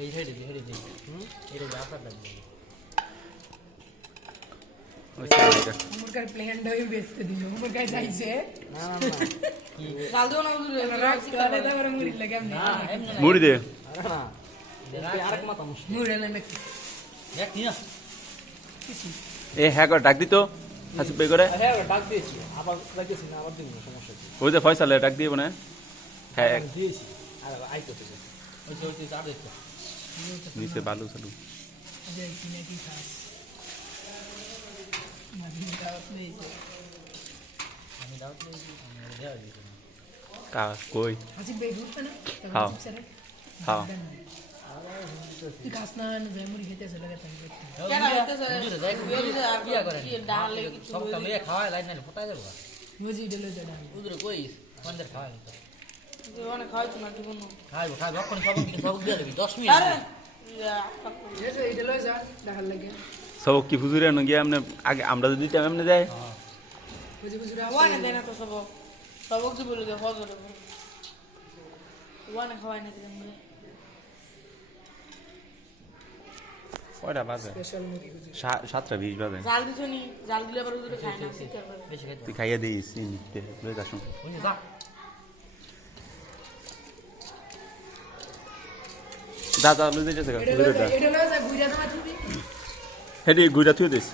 এই হেডে দি এটা রাস্তা লাগবে মুরগার প্ল্যান ডই বেচতে দিল মুরগাই যাইছে না কি চাল দিও না হুজুর রাখলে তো করে মুড়ি লাগে আমনে মুড়ি দে না আরেক মাথা মুশকিল মুড়ি লাগে দেখ না এ হ্যাঁ করে ডাক দিত হাসি পে করে হ্যাঁ ডাক দিয়েছি আবার লাগেছি না আবার দিন সমস্যা কি ওই যে ফয়সালে ডাক দিয়ে না হ্যাঁ দিয়েছি আর আইতেছে ওই যে চার দিতে নিচে বালু চালু যে কিনে কি খাস মাদিন দাওয়াত লইছে আমি দাওয়াত লইছি আমি দেওয়া দিছি কা কই আজি বেগুন না খাও খাও তুই খাস না যে মুড়ি খেতে চলে গেছে কেন হইতেছে হুজুর দেখ আর কি করে কি ডাল কিছু সব তো লইয়া খাওয়া লাইন না ফটাই যাবো মুজি ডেলে জড়া হুজুর কই কোনদের খাওয়া নিতে তুই মানে খাইছ না কি বলনো খাইবো যখন সব দিয়ে দিবি 10 মিনিট আরে এটা এটা লই যা দেখার লাগে সব কি ফুজুরে ন গিয়ে আমনে আগে আমরা যদি টাইম আমনে যাই বুঝি বুঝি ওয়ানে দেয় না তো সবক যে বলে দে হজরে ওয়ানে খাওয়াই না দিলাম বলে কয়টা বাজে স্পেশাল মুড়ি বুঝি 7:20 বাজে জাল দিছ নি জাল দিলে পরে হুজুরে খায় না শিকার করে বেশি খাইতে তুই খাইয়া দিস নিতে লই যাস বুঝলি যা যা যা লই যাইছে এটা লই যা গুইরা না তুই হেডি গুইরা থুই দিস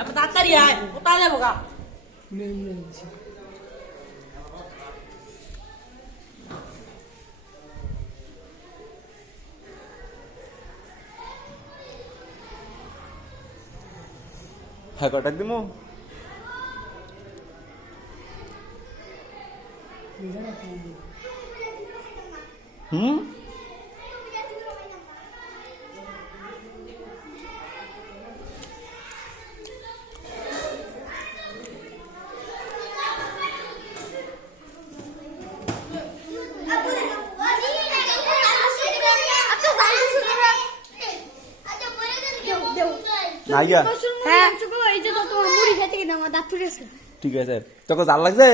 এত তাড়াতাড়ি আয় কোথায় যাবো গা নে নে দিছি হ্যাঁ কটাক দিমু বুঝা না তুই হুম আইয়া হ্যাঁ এই যে তোমার মুড়ি খেতে কিনা আমার দাঁত ফুটেছে ঠিক আছে তোকে জাল লাগছে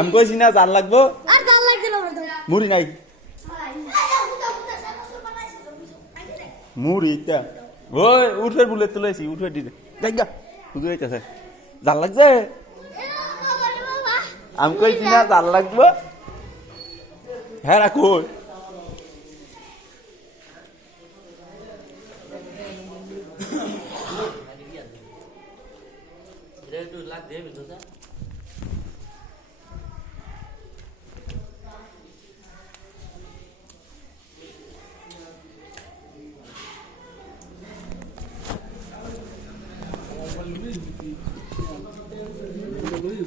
আমি কইছি না জাল লাগবো আর জাল লাগছে না আমার মুড়ি নাই মুড়ি ইটা ওই উঠে বুলেট তুলেছি উঠে দিতে যাইগা বুঝে যাইতেছে জাল লাগছে আমি কইছি না জাল লাগবো হ্যাঁ রাখো একটু লাগ দিয়ে বিল তো বলি